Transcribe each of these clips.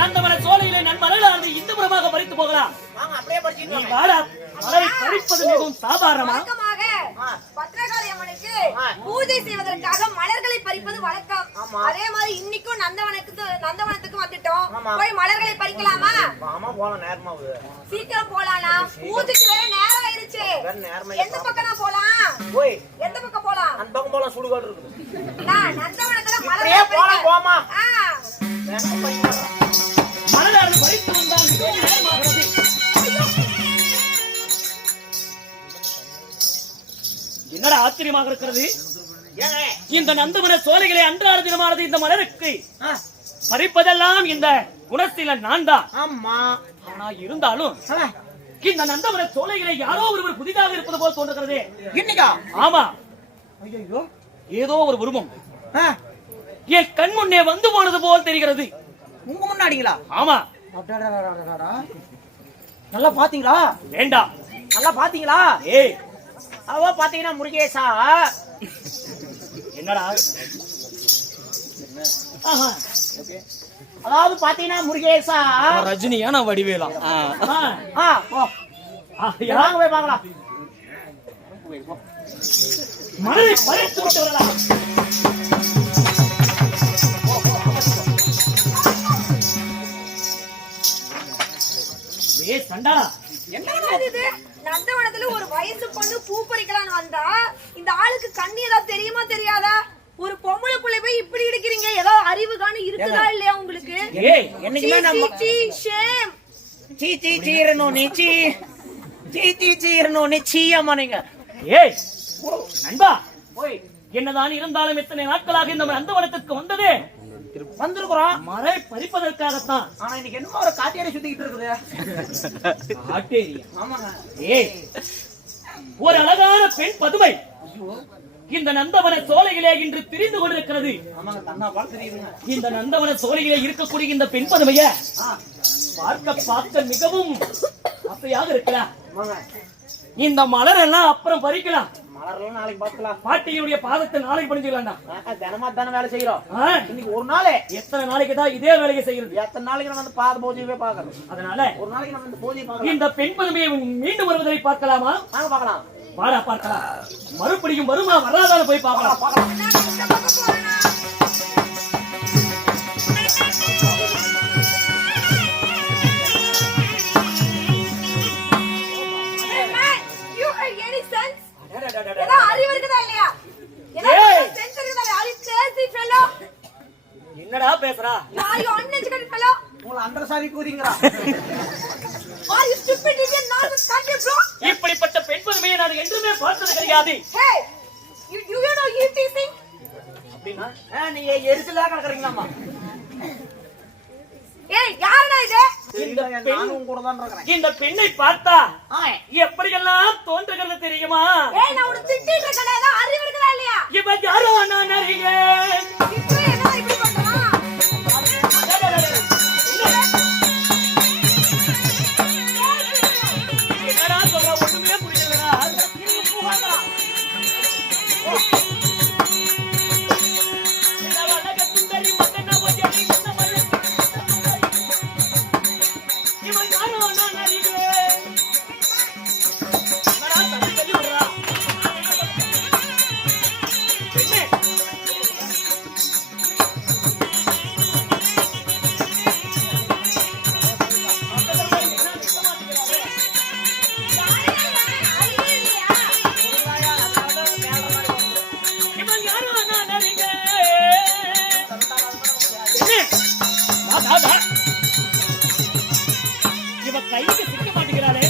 நந்தவன சோலையிலே நன்மலர்களானது இந்த புறமாக பறித்து போகலாம். மலரை பறிப்பது மிகவும் சாதாரணமா? பத்ரகாளி அம்மனுக்கு பூஜை செய்வதற்காக மலர்களை பறிப்பது வழக்கம். அதே மாதிரி இன்னைக்கும் நந்தவனத்துக்கு வந்துட்டோம். போய் மலர்களை பறிக்கலாமா? சீக்கிரம் போலானா? பூஜைக்கு வேற நேரம் ஆயிருச்சு. எந்த பக்கம் போலாம்? எந்த பக்கம் போலாம்? அந்த பக்கம் போலாம். சுடுகாடு இருக்குது. நந்தவனத்துல மலர்களை போலாமா? மலரானது பறித்து வந்தால் நேரமாகிறது. என்னடா ஆச்சரியமாக இருக்கிறது. இந்த நந்தவன சோலைகளை அன்றாட தினமானது இந்த மலருக்கு பறிப்பதெல்லாம் இந்த குணசீலன் நான் தான். ஆனா இருந்தாலும் இந்த நந்தவன சோலைகளை யாரோ ஒருவர் புதிதாக இருப்பது போல் தோன்றுகிறது. இன்னைக்கா? ஆமா. ஐயோ, ஏதோ ஒரு உருவம் என் கண் முன்னே வந்து போனது போல் தெரிகிறது. உங்க முன்னாடிங்களா? ஆமா. நல்லா பாத்தீங்களா? வேண்டாம். நல்லா பாத்தீங்களா? ஏய், அவ பாத்தீங்கன்னா முருகேசா. என்னடா? அதாவது பாத்தீங்கன்னா முருகேசா ரஜினியா நான் வடிவேலாம். போய் பார்க்கலாம். மனதை பறித்து விட்டு வரலாம். நந்தவனத்துல ஒரு வயசு பொண்ணு பூ பறிக்கலான்னு வந்தா இந்த ஆளுக்கு கண்ணு ஏதாவது தெரியுமா தெரியாதா? ஒரு பொம்பளை பிள்ளை போய் இப்படி இருக்கிறீங்க. ஏதாவது அறிவு காணி இருக்குதா இல்லையா உங்களுக்கு? என்னதான் இருந்தாலும் எத்தனை நாட்களாக இந்த நந்தவனத்திற்கு வந்ததே வந்திருக்கிறோம் மழை பறிப்பதற்காகத்தான். ஆனா இன்னைக்கு என்ன ஒரு காட்டேரி சுத்திக்கிட்டு இருக்குது. காட்டேரியா? ஆமாங்க. ஏய், ஒரு அழகான பெண் பதுமை இந்த நந்தவன சோலையிலே இன்று திரிந்து கொண்டிருக்கிறது. இந்த நந்தவன சோலையிலே இருக்கக்கூடிய இந்த பெண் பதுமைய பார்க்க மிகவும் ஆசையாக இருக்கலாம். இந்த மலர் எல்லாம் அப்புறம் பறிக்கலாம். மலர்லாம் நாளைக்கு பார்க்கலாம். பாட்டியுடைய பாதத்தை நாளைக்கு பறிஞ்சுக்கலாம். தினமா தானே வேலை செய்யறோம். இன்னைக்கு ஒரு நாள் எத்தனை நாளைக்கு தான் இதே வேலையை செய்யறது? எத்தனை நாளைக்கு நம்ம வந்து பாத பூஜையவே பார்க்கறோம். அதனால ஒரு நாளைக்கு நம்ம இந்த பூஜை பார்க்கலாம். இந்த பெண் பதுமையை மீண்டும் வருவதை பார்க்கலாமா? நாங்க பார்க்கலாம். வாடா பார்க்கலாம். மறுபடியும் வருமா வராதான போய் பார்க்கலாம். என்னடா பேசுறா? இப்படிப்பட்ட பெண் பதுமையை நான் என்றுமே பார்த்தது கிடையாது. நீங்க எரிச்சலா கிடக்குறீங்களாமா? இந்த பெண்ணை பார்த்தா எப்படியெல்லாம் தோன்றுகிறது தெரியுமா? இவ யாரோ நான் அறியேன். இவ கைக்கு சிக்க மாட்டேங்கிறாளே.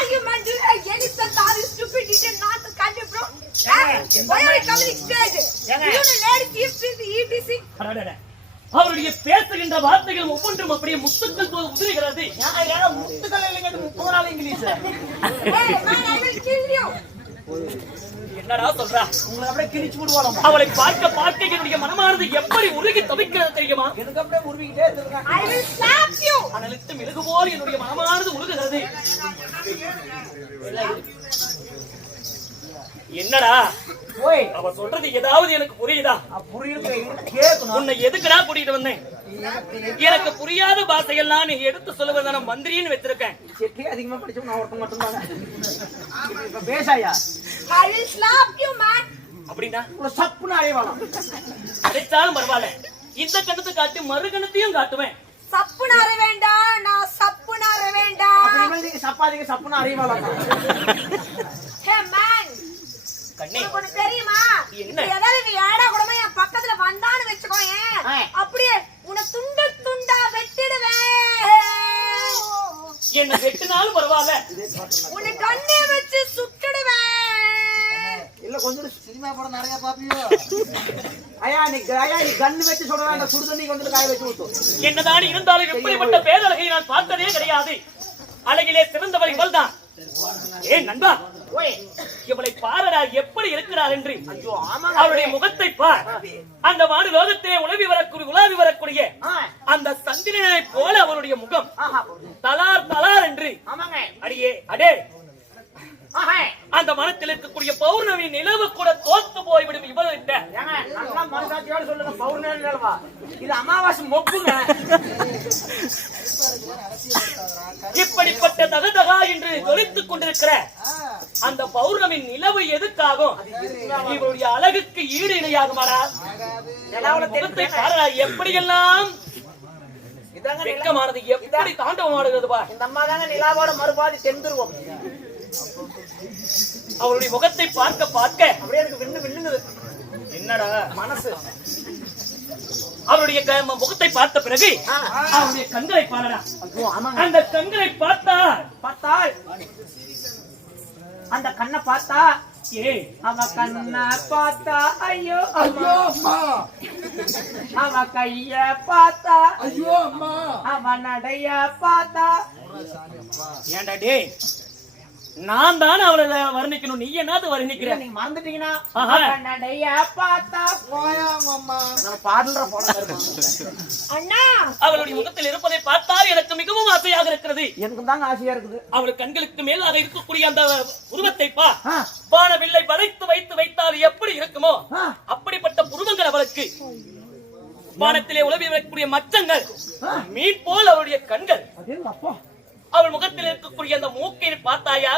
are you man doing? Innocent are you stupid? Did you not country bro? Why are you coming straight? You know ladies ETC. அவருடைய பேசுகின்ற வார்த்தைகள் ஒவ்வொன்றும் அப்படியே முத்துக்கள் போல உதிர்கிறது. முத்துக்கள் இல்லைங்க, 30 நாள் English. Hey man, I will kill you. என்னடா சொல்றா? உங்களை அப்படியே கிழிச்சு விடுவாங்க. அவளை பார்க்க பார்க்க என்னுடைய மனமானது எப்படி உருகி தவிக்கிறது தெரியுமா? எனக்கு அப்படியே உருவிக்கிட்டே இருக்குங்க. I will slap you. அனலிட்டு மிளகு போல் என்னுடைய மனமானது உருகுகிறது. என்னடா ஓய், அவ சொல்றது ஏதாவது எனக்கு புரியுதா? புரியுது, கேட்கணும். உன்னை எதுக்குடா கூட்டிட்டு வந்தேன்? எனக்கு புரியாத பாஷையெல்லாம் நீ எடுத்து சொல்லுவத நான் மந்திரின்னு வச்சிருக்கேன். செட்டி அதிகமா படிச்சோம், நான் ஒருத்தன் மட்டும்தாங்க. இப்ப பேசாயா? I will slap you man. அப்படின்னா ஒரு சப்புன்னு அறைவாளாம். அடைச்சாலும் பரவாயில்ல, இந்த கணத்தை காட்டி மறு கணத்தையும் காட்டுவேன். சப்புனார வேண்டாம், நான் சப்புனார வேண்டாம். அப்படி நீங்க சப்பாதிங்க சப்புன்னு அறைவாளாம். Hey man, கண்ணே உனக்கு தெரியுமா? என்ன? ஏதாவது நீ ஏடா கூடமா என் பக்கத்துல வந்தான்னு வெச்சுக்கோயேன், அப்படியே உன்னை துண்டு துண்டா வெட்டிடுவேன். என்ன வெட்டினாலும் பரவாயில்ல, உன்னை கண்ணே வச்சு சுட்டுடுவேன். இல்ல கொஞ்சம் சினிமா படம் நிறைய பாப்பியோ. ஐயா நீ கண்ணு வச்சு சொல்றா, அந்த சுடு தண்ணி கொண்டு காய வச்சு ஊத்து. என்னதான் இருந்தாலும் இப்படிப்பட்ட பேரழகை நான் பார்த்ததே கிடையாது. அழகிலே சிறந்தவள் இவள்தான். ஏன் நண்பா, இவளை பாரடா எப்படி இருக்கிறார் என்று. அவருடைய முகத்தை பார். அந்த வாடு லோகத்திலே உலாவி வரக்கூடிய அந்த சந்திரனை போல அவருடைய முகம் தலார் தலார் என்று. அடியே அடே, அந்த மனத்தில் இருக்கக்கூடிய பௌர்ணமி நிலவு கூட தோத்து போய்விடும் இவள்கிட்ட. மனசாட்சியோட சொல்லுங்க, பௌர்ணமி நிலவா இது அமாவாசை மொப்புங்க. இப்படிப்பட்ட தகதகா என்று ஜொலித்துக் கொண்டிருக்கிற அந்த பௌர்ணமி நிலவு எதுக்காகும்? இவருடைய அழகுக்கு ஈடு இணையாகுமாடா? முகத்தை பாரா, எப்படியெல்லாம் வெட்கமானது எப்படி தாண்டவமாடுகிறது பார். இந்த அம்மா தாங்க நிலாவோட மறுபாதி தென்துருவோம். அவருடைய முகத்தை பார்க்க பார்க்க அப்படியே எனக்கு விண்ணு விண்ணுங்குது. என்னடா மனசு அவருடைய முகத்தை பார்த்த பிறகு அவருடைய கண்களை பாரடா. அந்த கண்களை பார்த்தால் அந்த கண்ணை பார்த்தா, அவ கண்ணை பார்த்தா ஐயோ ஐயோ அம்மா, அவ கைய பார்த்தா ஐயோ அம்மா, அவ நடைய பார்த்தா. ஏண்டா டே, நான் தான் அவளை வர்ணிக்கணும், நீ என்னது வர்ணிக்கிற? நீங்க மறந்துட்டீங்கன்னா நடைய பார்த்தா அம்மா நம்ம பாடல்ற போன அண்ணா, அவளுடைய முகத்தில் இருப்பதை பார்த்தால் எனக்கு மிகவும் ஆசையாக இருக்கிறது. எனக்கு தாங்க ஆசையா இருக்குது. அவள் கண்களுக்கு மேலாக இருக்கக்கூடிய அந்த உருவத்தை பா, வானவில்லை வளைத்து வைத்தால் எப்படி இருக்குமோ அப்படிப்பட்ட புருவங்கள் அவளுக்கு. வானத்திலே உலவி வரக்கூடிய மச்சங்கள், மீன் போல் அவளுடைய கண்கள். அவள் முகத்தில் இருக்கக்கூடிய அந்த மூக்கை பார்த்தாயா?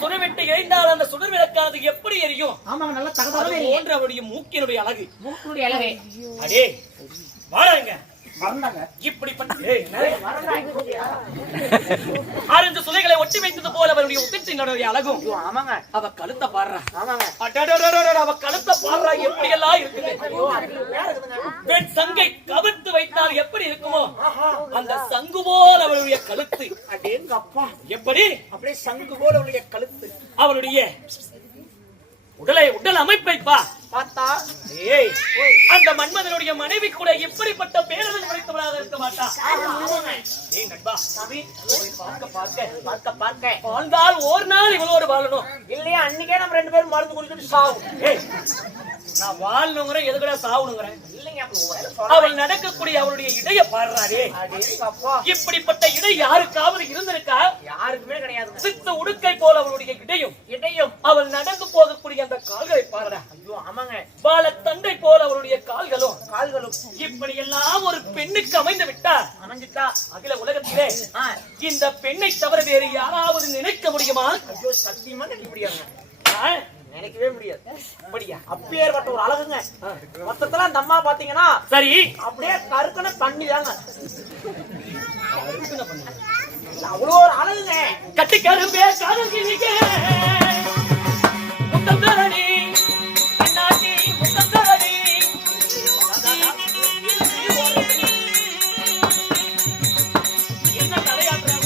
சுடர்விட்டு எரிந்தால் அந்த சுடர் விளக்காது எப்படி எரியும்? போன்ற அவளுடைய மூக்கினுடைய அழகு. அடே வாடாங்க, இப்படிப்பட்ட ஆரஞ்சு சுளைகளை ஒட்டி வைத்தது போல அவருடைய உத்திரத்தினுடைய அழகும். அவ கழுத்த பாடுறா, அவ கழுத்த பாடுறா, எப்படி எல்லாம் இருக்குது. பெண் சங்கை கவிழ்த்து வைத்தால் எப்படி இருக்குமோ அந்த சங்கு போல் அவளுடைய கழுத்து. எப்படி அப்படியே சங்கு போல் அவளுடைய கழுத்து. அவளுடைய உடல் அமைப்பை பார்த்தா, அந்த மன்மதனுடைய மனைவி கூட இப்படிப்பட்ட பேரழகு படைத்தவளாக இருக்க மாட்டா. வாழ்ந்தால் ஒரு நாள் இவளோடு வாழணும் இல்லையா? அன்னைக்கே நம்ம 2 பேரும் மருந்து குடிச்சிட்டு சாவும். நான் வாழணுங்கிற எதுக்கடா சாவணுங்கிறேன்? அவள் நடக்கக்கூடிய அவளுடைய இடைய பாடுறாரே, இப்படிப்பட்ட இடை யாருக்காவது இருந்திருக்கா? யாருக்குமே கிடையாது. சித்த உடுக்கை போல அவளுடைய இடையும் அவள் நடந்து போகக்கூடிய அந்த கால்களை பாடுறா. பால தண்டை போல அவளுடைய கால்களும் இப்படி எல்லாம் ஒரு பெண்ணுக்கு அமைந்து விட்டா அகில உலகத்திலே இந்த பெண்ணை தவிர வேறு யாராவது நினைக்க முடியுமா? சத்தியமா நினைக்க முடியாது, நினைக்கவே முடியாது. அப்படியா? அப்பேற்பட்ட ஒரு அழகுங்க. மொத்தத்துல அந்த அம்மா பாத்தீங்கன்னா சரி அப்படியே கருக்கன பண்ணிதாங்க, அவ்வளோ ஒரு அழகுங்க. கட்டி கரும்பே காதல் கிளிக்க முத்தம் தரணி கண்ணாடி முத்தம் தரணி. என்ன தலையாத்திரம்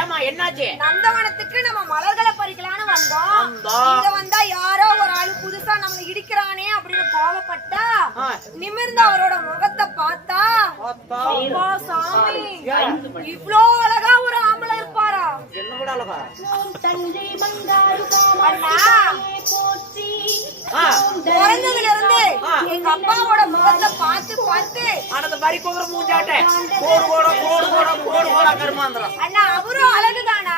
ஏமா என்னாச்சு? நந்தவனத்துக்கு நம்ம மலர்களை பறிக்கலான்னு வந்தோம். இங்க வந்தா யாரோ ஒரு ஆளு புதுசா நம்மள இடிக்கிறானே அப்படின்னு கோவப்பட்டா நிமிர்ந்து அவரோட முகத்தை பார்த்தா அப்பா சாமி, இவ்ளோ அழகா ஒரு ஆம்பளை இருப்பாரா? என்ன கூட அழகா? அண்ணா, பிறந்ததுல இருந்து எங்க அப்பாவோட முகத்தை பார்த்து பார்த்து அந்த வரி கோபுர மூஞ்சாட்ட கோடு கோட கோடு கோட கோடு கோட கருமாந்திரம். அண்ணா அவரும் அழகுதானா?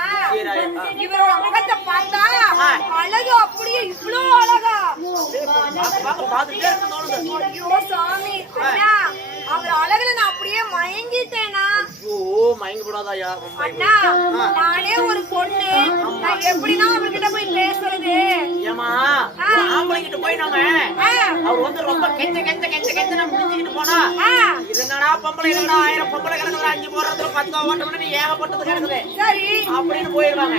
இவரோட முகத்தை பார்த்தா அழகு அப்படியே இவ்ளோ அழகா? பாத்துட்டே இருக்கு தோணுது. ஐயோ சாமி, அண்ணா அவர் அழகுல நான் அப்படியே மயங்கிட்டேனா? ஐயோ மயங்கி போடாதாயா. அண்ணா நானே ஒரு பொண்ணு, நான் எப்படின்னா அவர்கிட்ட போய் பேசுறது? ஏமா ஆம்பளை கிட்ட போய் நம்ம அவர் வந்து ரொம்ப கெஞ்ச கெஞ்ச கெஞ்ச கெஞ்ச நம்ம முடிஞ்சுக்கிட்டு போனா இது என்னடா பொம்பளை இல்லடா 1000 பொம்பளை கிடக்குது 5 போடுறதுல 10 ஓட்டம்னு ஏகப்பட்டது கிடக்குது சரி அப்படின்னு போயிடுவாங்க.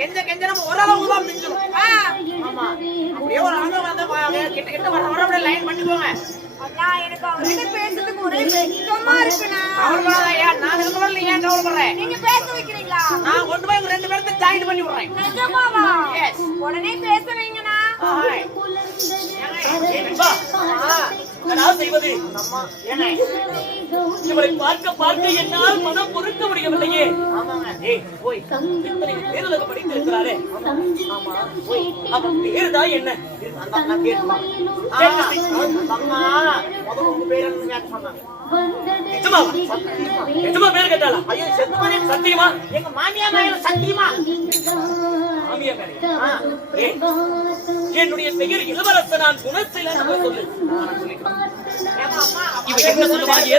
கெஞ்ச கெஞ்ச நம்ம ஓரளவுக்கு தான் மிஞ்சிடும். ஆமா அப்படியே ஒரு அளவு வந்து கிட்ட கிட்ட வர லைன் பண்ணிக்கோங்க. அண்ணா எனக்கு அவர்கிட்ட பேசுறதுக்கு ஒரே வெட்கமா இருக்குண்ணா. கவலைப்படாதயா, நான் இருக்கணும் ஏன் கவலைப்படுறேன்? நீங்க பேச வைக்கிறீங்களா? நான் கொண்டு போய் உங்க 2 பேர்த்த ஜாயின் பண்ணி விடுறேன். நிஜமாவா? உடனே பேச வைங்கண்ணா. செய்வது இவரை பார்க்க பார்க்க என்னால் மனம் பொறுக்க முடியவில்லையே. போய் இத்தனை பேருலக படித்திருக்கிறாரே, அவன் பேருதான் என்ன? நிஜமா பேர் கேட்டாளா? சத்தியமா? எங்க மாமியா மேல சத்தியமா? மாமியா மேல என்னுடைய பெயர் இளவரசனான் குணசீலன் என்று சொல்லு. இவ என்ன சொல்லுவாங்க?